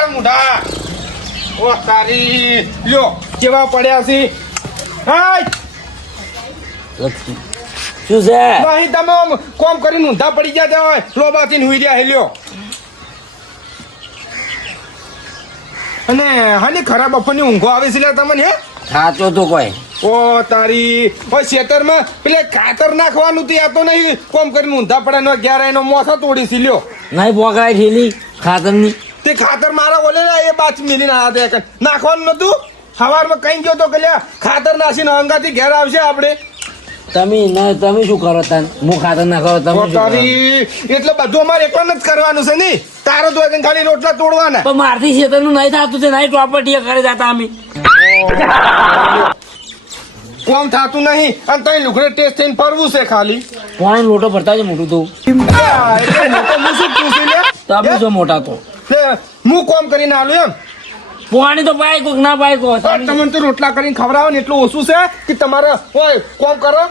માર મુઢા ઓ તારી લ્યો કેવા પડ્યા છે હાય શું છે નહીં તમે કોમ કરીને ઊંધા પડી ગયા હોય લોબાથી હુઈ રહ્યા હેલ્યો અને હાની ખરાબ બપોરની ઊંઘો આવે છે તમને હે ખાતો તો કોઈ ઓ તારી ઓય ખેતરમાં પેલે ખાતર નાખવાનું તે આ તો નહીં કોમ કરીને ઊંધા પડે નો ગ્યારાયનો મોથો તોડી સી લ્યો નહીં પોકરાય ઠેલી ખાતરની તે ખાતર મારા ઓલે ને એ બાચ મિલીને આ દે નાખવાનું નતું સવારમાં કઈ ગયો તો કે લ્યા ખાતર નાખીને અંગાથી ઘેર આવશે આપણે તમે શું કરો તાન હું ખાતર ના કરો તમે શું કરો? તારી એટલે બધું અમારે એકલા જ કરવાનું છે નહીં તારો તો ખાલી રોટલા તોડવાના પણ મારથી ખેતરનું નહીં થતું તે નહીં ચોપટીએ કરી જતા અમે કોમ થતું નહીં અને તઈ લુગડે ટેસ્ટ થઈને ફરવું છે ખાલી પાણી લોટો ભરતા છે મોટું તો એટલે મોટો હું શું પૂછી લે તમે જો મોટા તો હું કોમ કરીને આલું એમ પાણી તો પાય કોક ના પાય કો તમને તો રોટલા કરીને ખવડાવો ને એટલું ઓછું છે કે તમારે હોય કોમ કરો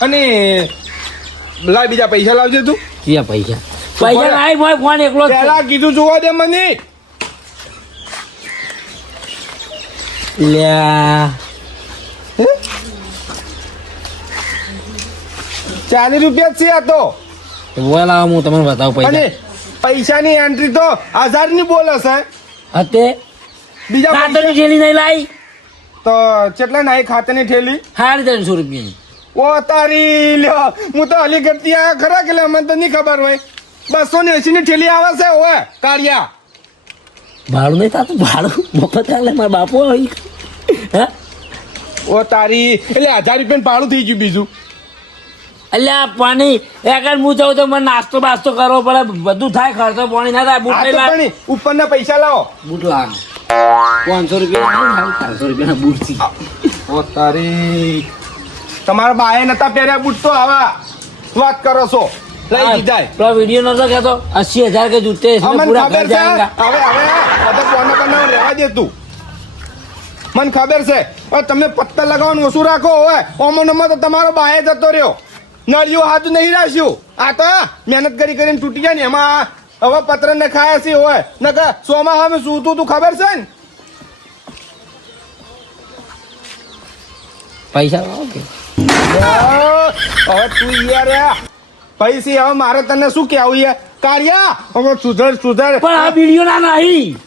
અને લાય બીજા પૈસા લાવજે તું ક્યાં પૈસા પૈસા નાઈ ભાઈ ફોન એકલો જ છે. પેલા કીધું જોવા દે મને લ્યા 40 રૂપિયા જ છે આ તો બોલા હું તમને બતાવું પૈસા અને પૈસાની એન્ટ્રી તો 1000 ની બોલે છે હતે બીજા ખાતરની થેલી નહીં લાવી તો કેટલા નાઈ ખાતરની થેલી 350 રૂપિયાની ઓ તારી લ્યો હું તો અલીગઢથી આયા ખરા કે મને તો નહીં ખબર હોય 280 ની થેલી આવે છે ઓય કાળિયા ભાડું નહીં થતું ભાડું મફત આલે મારા બાપુ હા ઓ તારી એટલે 1000 રૂપિયા ભાડું થઈ ગયું બીજું અલ્યા પાણી એકવાર હું જાઉં તો મને નાસ્તો બાસ્તો કરવો પડે બધું થાય ખર્ચો પાણી ના થાય બૂટ આ લઈ તો લાવ પણ ઉપરના પૈસા લાવો બૂટ લાવ 500 રૂપિયા 400 રૂપિયાના બૂટ છે ઓ તારી તમારા બાએ નતા પહેર્યા બૂટ તો આવા વાત કરો છો લઈ દીધા પેલો વિડીયો નતો કહેતો 80,000 કે જૂતે इसमें મને पूरा ખબર घर છે जाएगा હવે આ તો કોને કોને રહેવા દે તું મને ખબર છે હવે તમે પત્તા લગાવવાનું ઓછું રાખો હોય ઓમોનમાં તો તમારો બાએ જતો રહ્યો નળિયો હાથ નહીં રાખ્યું આ તો મહેનત કરી કરીને તૂટી જાય ને એમાં હવે પત્ર ને ખાયા છે હોય નકર સોમાં હવે શું તું ખબર છે ને પૈસા લાવો કે હવે તું યાર પૈસી હવે મારે તને શું કહેવું યાર કાર્યા હવે સુધર પણ આ વિડીયો ના નહીં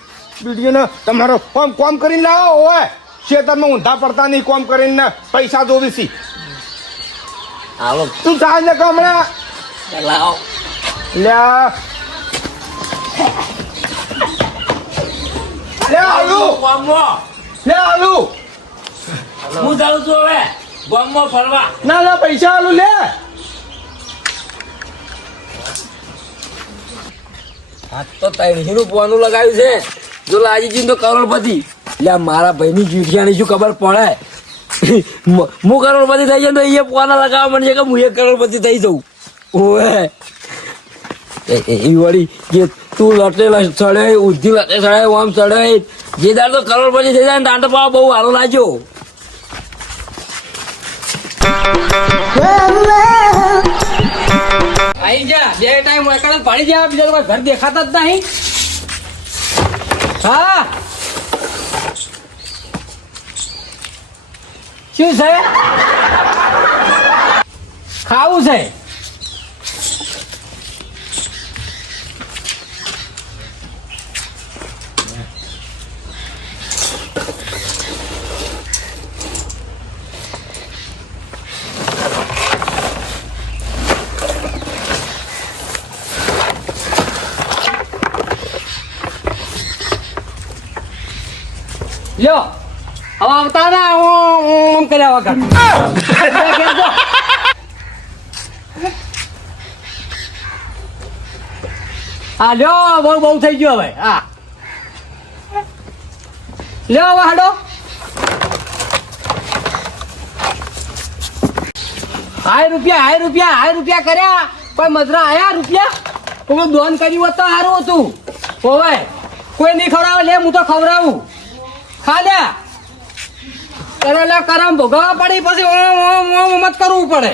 વિડીયો તમારો કોમ કરીને લાવો હોય ખેતરમાં ઊંધા પડતા નહીં કોમ કરીને પૈસા જોવી છી આવો તું સાંજ ને હમણાં લાવો લ્યા લે આલુ બોમ્બો લે આલુ હું જાઉં છું હવે બોમ્બો ફરવા ના ના પૈસા આલુ લે આ તો 300 નું પોનું લગાવ્યું છે જો લાજીજી તો કરોડપતિ લે મારા ભાઈની જુઠિયાની શું ખબર પડે હું કરોડપતિ થઈ જાય તો એ પોના લગાવવા મને કે હું 1 કરોડપતિ થઈ જાઉં ઓએ એ વળી જે તું લટે ચડે ઉધી લટે ચડે આમ ચડે જે દાર તો કરોડપતિ થઈ જાય ને તાંડો પાવ બહુ સારો લાગ્યો આઈ જા બે ટાઈમ એકડે પાડી જા બીજા તો ઘર દેખાતા જ નહીં હા શું છે ખાવું છે લ્યો હવે આવતા ના ઓમ કર્યા વગર હા લ્યો બહુ થઈ ગયો હવે હા લ્યો હવે હાડો હાય રૂપિયા કર્યા કોઈ મજરા આયા રૂપિયા કોઈ દોન કર્યું હોત તો સારું હતું હોવે કોઈ નહીં ખવડાવે લે હું તો ખવડાવું ખાલ્યા કરેલા કરમ ભોગવવા પડી પછી મત કરવું પડે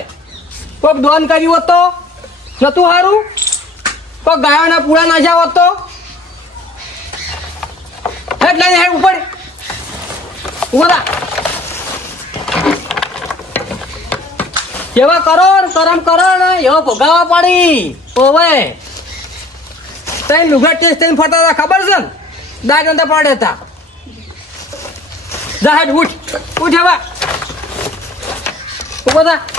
કોઈક દોન કર્યું હોત તો નતું સારું કોઈક ગાયોના પૂળા નાખ્યા હોત તો હેડ લઈને હેડ ઉપર ઉભા કેવા કરોડ કરમ કરોડ એવો ભોગાવા પડી ઓવે તઈ લુગડા ટેસ્ટ થઈને ફરતા હતા ખબર છે ને દાગ અંદર પડે હતા જા હેડ ઉઠ હવે ઉભા થા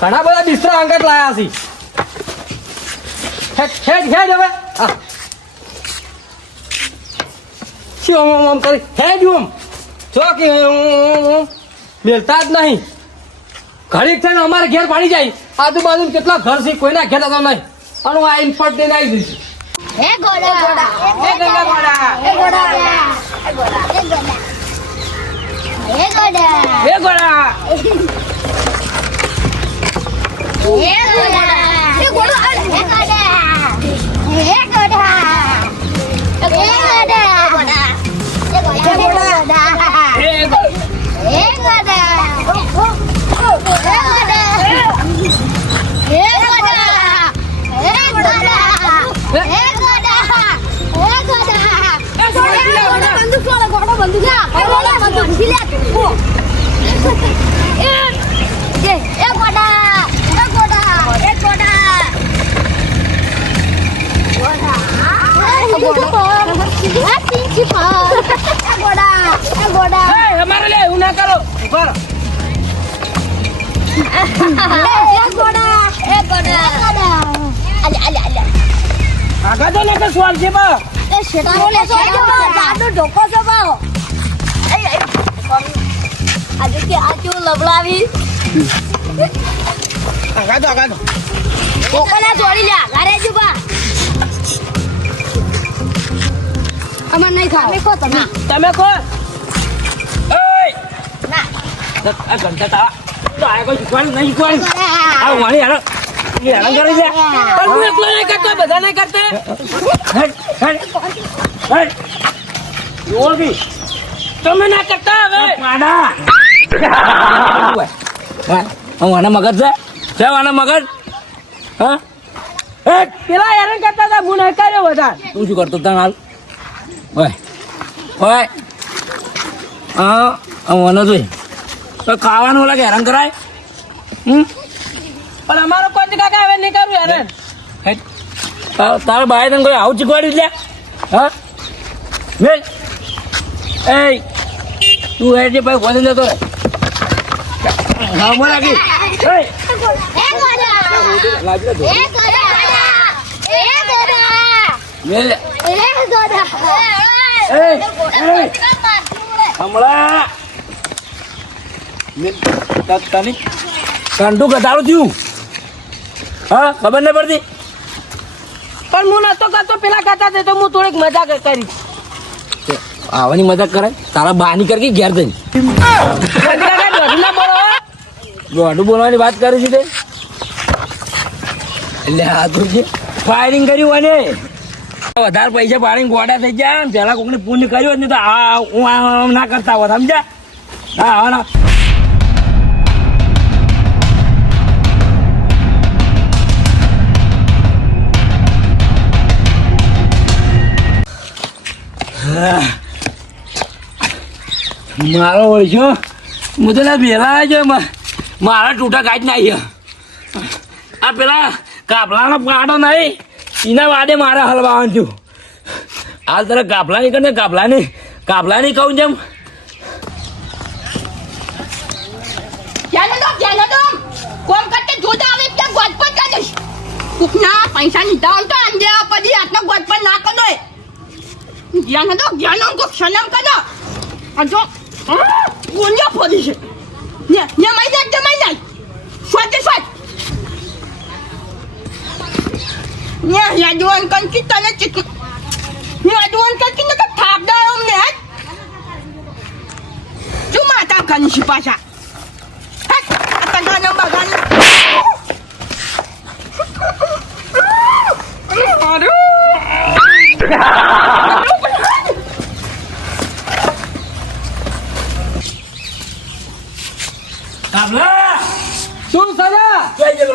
ઘણા બધા બિસ્તરા અંગત લાયા છે હેડ હવે હા શું ઓમ કરી હેડ ઓમ જો કે મેલતા જ નહીં ઘડીક થઈને અમારે ઘેર પાડી જાય આજુબાજુ કેટલા ઘર છે કોઈના ઘેર તો નહીં અને હું આ ઇનપટ દઈને આવી દઈશું હે ગોડા હે ગોડા હે ગોડા હે ગોડા હે ગોડા હે ગોડા હે ગોડા હે ગોડા હે ગોડા હે ગોડા હે ગોડા હે ગોડા હે ગોડા અમારે લે એવું ના કરો ઉભા આગા તો ને સવાલ છે બા લબડાવી આગા તો કોકોના જોડી લ્યા ઘરે જુબા અમાર નહીં ખાવ કો તમે તમે કોણ ઓય ના આ ઘંટા તારા તો આ કોઈ શીખવાનું નહીં શીખવાનું આ વાણી યાર એ હેરાન કરે છે પણ હું એકલો નહીં કરતો બધા નહીં કરતા હટ યોગી તમે ના કરતા હવે પાડા હું આના મગજ છે આના મગજ હા પેલા હેરાન કરતા હતા હું નહીં કર્યો બધા તું શું કરતો તને હાલ ઓય હા મને જોઈ તો ખાવાનું લાગે હેરાન કરાય પણ અમારો કોઈ કાકા હવે નહીં કરું હેરાન તારા બાય તને કોઈ આવું શીખવાડ્યું લે હા મેલ એ તું એ જે ભાઈ ખોલી જતો હા બોલ આગી મેલ હમણાં તને કંટું ઘટાડું થયું હા ખબર નહીં પડતી પણ હું નતો કરતો પેલા ખાતા તે તો હું થોડીક મજાક કરી આવવાની મજાક કરે તારા બાની કરી ઘેર જઈ દોઢું બોલવાની વાત કરી છે તે એટલે આ તો ફાયરિંગ કર્યું અને વધારે પૈસા પાડીને ગોડા થઈ ગયા પેલા કોકને પુણ્ય કર્યું જ નહીં તો હું ના કરતા હોત સમજ્યા હા હા ના મારો ઓળશો હું તો ભેલા છે મારા ટૂટા કાઢી નાખ્યા આ પેલા કાપલાનો પાડો નહીં એના વાદે મારે હલવાનું છું હાલ તારે કાપલાની કરે કાપલાની કહું જેમ કોમ કરતે જોતા આવે ત્યાં ગોટપટ કાઢીશ કુકના પૈસા નીધા હોય તો અંજે પછી આટલો ગોટપટ ના કરો જ્ઞાન હતો જ્ઞાન અંકો ક્ષણમ કરો અજો કોન્યા ફોડી છે ને માઈ જાય સ્વાતે સ્વાત ને યાદવાન કંકી તને ચિક યાદવાન કંકી ને થાપ દા અમને જો માતા કની પાછા Tanggalan bagan. Aduh.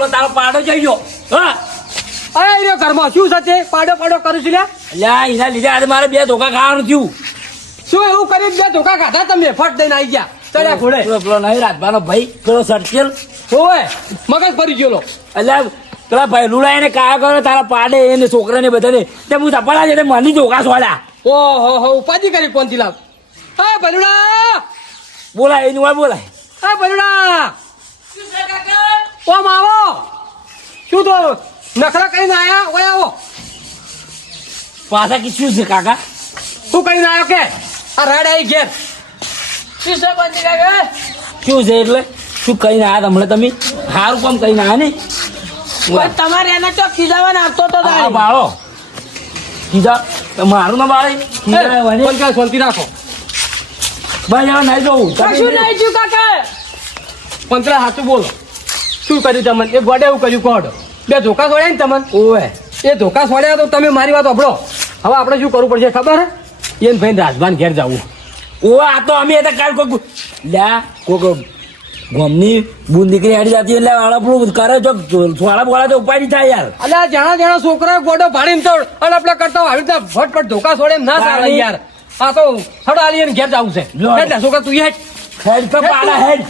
પેલો તારો પાડો જઈ ગયો હા અરે એ ઘરમાં શું છે પાડો પાડો કરું છું લ્યા અલ્યા એના લીધે આજે મારે 2 ધોકા ખાવાનું થયું શું એવું કરી બે ધોકા ખાધા તમે ફટ દઈને આવી ગયા ચડ્યા ઘોડે પેલો નહીં રાજભાનો ભાઈ પેલો સર્ચેલ ઓય મગજ ફરી ગયો અલ્યા પેલા ભાઈ લુડા એને કાયા કરો તારા પાડે એને છોકરાને બધાને તે હું સપાડા છે મને ધોકા છોડ્યા ઓહો ઉપાધિ કરી કોણથી લાવ હા ભલુડા બોલાય એનું હોય બોલાય હા ભલુડા ઓ માવો શું તો નખરા કરીને આયા ઓય આવો પાછા કે શું છે કાકા શું કરીને આવ્યો કે આ રાડ આવી ઘેર શું છે બંધી કાકા શું છે એટલે શું કહીને આવ્યા હમણાં તમે સારું કામ કહીને આવ્યા ને તમારે એને તો ખીજાવાના આવતો તો આ બાળો કીધા મારું ના બાળે પણ કાંઈ શાંતિ રાખો ભાઈ હવે નહીં જવું કશું નહીં થયું કાકા પંતરા સાચું બોલો શું કર્યું તમને એ ગોડે એવું કર્યું કોડ બે ધોકા છોડ્યા ને તમને ઓવે એ ધોકા છોડ્યા તો તમે મારી વાત સાંભળો હવે આપણે શું કરવું પડશે ખબર હે એને ભાઈ રાજભાન ઘેર જવું ઓવે આ તો અમે કાલ કોક લ્યા કોક ગમની બુન દીકરી હાડી જતી એટલે અળપડું કરે જો છોડા બોળા તો ઉપાડી થાય યાર અલ્યા જાણા જાણા છોકરા ગોડો ભાડીને તો અડપડા કરતા આવી રીતે ફટફટ ધોકા છોડે એમ ના ચાલે યાર આ તો હડો આલી એને ઘેર જવું છે એટલે છોકરા તું હેડ હેડ કે પાડા હેડ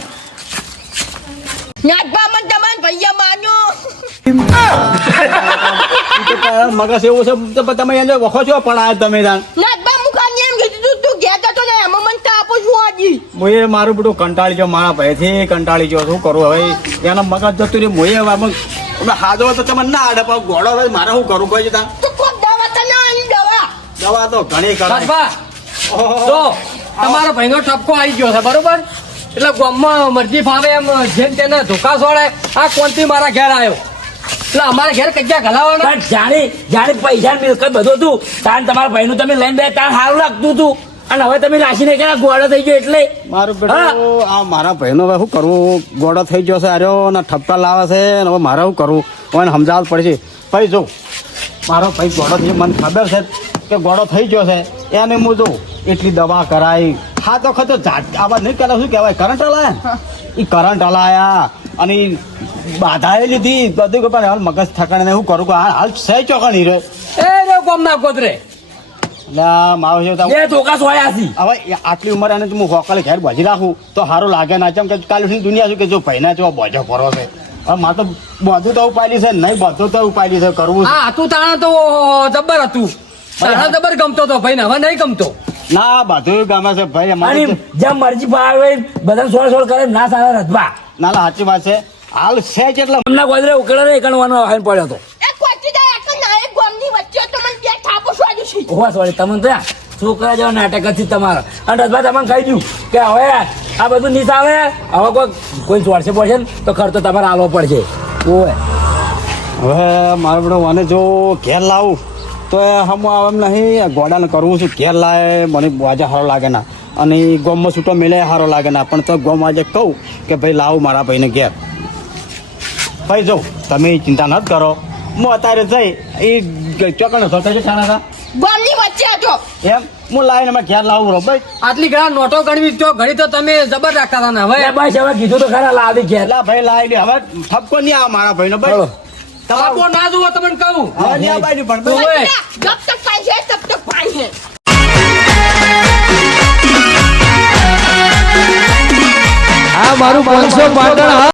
નાટબા મન તમાર ભૈયા માનો મગજ એવું છે તો તમે એને વખો છો પણ આ તમે તાન નાટબા મુખાની એમ કીધું તું ઘેર જતો ને એમાં મને તાપો છું આજી મોએ મારું બધું કંટાળી ગયો મારા ભાઈથી કંટાળી ગયો શું કરું હવે એના મગજ જતું રહ્યું મોએ હવે હાજવા તો તમને ના આડે પણ ગોળો હોય મારે શું કરવું કોઈ તા તું કોક દવા તને આની દવા દવા તો ઘણી કરાય રાજભા તો તમારો ભાઈનો ઠપકો આવી ગયો છે બરોબર એટલે ગામમાં મરજી ફાવે એમ જેમ તેને ધોકા છોડે આ કોણથી મારા ઘેર આવ્યો એટલે અમારે ઘેર કજ્જા ઘલાવાના પણ જાણે પૈસા મિલકત બધું હતું તાન તમારા ભાઈનું તમે લઈને બે તાન સારું લાગતું હતું અને હવે તમે નાસીને કે ગોળો થઈ ગયો એટલે મારું બેટો આ મારા ભાઈનો હવે શું કરવું ગોળો થઈ ગયો છે આર્યો ને ઠપકા લાવે છે ને હવે મારે શું કરવું મને સમજાવવું પડશે ભાઈ જો મારો ભાઈ ગોળો થઈ મને ખબર છે કે ગોળો થઈ ગયો છે એને હું જોઉં એટલી દવા કરાઈ હા તો ખતો આવા નહીં કરે શું કહેવાય કરંટ હલાયા એ કરંટ હલાયા અને બાધાએ લીધી બધું પણ હાલ મગજ ઠકાણે શું કરું કે હાલ સહી ચોકણી રે એ રે ગામના ગોદરે એટલે મારો છે બે ધોકા છોડ્યા છે હવે આટલી ઉંમર અને હું હોકલે ઘેર ભજી રાખું તો સારું લાગે ના ચમ કે કાલે દુનિયા શું કે જો ભાઈના જેવો બોજો ફરો છે હવે મારે તો બધું તો ઉપાડી છે નહીં બધું તો ઉપાડી છે કરવું હા હતું તાણા તો જબ્બર હતું તાણા જબ્બર ગમતો તો ભાઈ ને હવે નહીં ગમતો ના બધું ગમે છે ભાઈ અને અમારે જેમ મરજી ભાવે બધા સોળ કરે ના સારા રજવા ના સાચી વાત છે હાલ છે જ એટલે એમના ગોદરે ઉકેલો ને એકણવાનો આવીને પડ્યો હતો એ કોચી દે એક નાય ગોમની વચ્ચે તો મને બે થાપો છોડી છે ઓવા સોરી તમને તો છોકરા જેવા નાટક હતી તમારા અને રજભા તમને કહી દઉં કે હવે આ બધું નીચ આવે હવે કોઈ છોડશે પડશે ને તો ખર્ચો તમારે આલવો પડશે ઓવે હવે મારે બધું મને જો ઘેર લાવું તો હમ એમ નહીં ગોડાને કરવું છું ઘેર લાવે મને આજે સારો લાગે ના અને ગોમમાં છૂટો મેળે સારો લાગે ના પણ તો ગોમ આજે કહું કે ભાઈ લાવું મારા ભાઈને ઘેર ભાઈ જો તમે ચિંતા ન કરો હું અત્યારે જઈ એ ચોકણ હતો છાણા હતા ગોમની વચ્ચે હતો એમ હું લાવીને અમે ઘેર લાવું રહો ભાઈ આટલી ઘણા નોટો ગણવી તો ઘડી તો તમે જબર રાખતા હતા ને હવે બસ હવે કીધું તો ખરા લાવી ઘેર એટલે ભાઈ લાવી લે હવે ઠપકો નહીં આવે મારા ભાઈનો ભાઈ તમારો ના જુઓ તમને કહું હવે નહીં આવવાની પણ ઓવે. જબ તક પાઈ છે તબ તક પાઈ છે આ મારું 500 પાટણ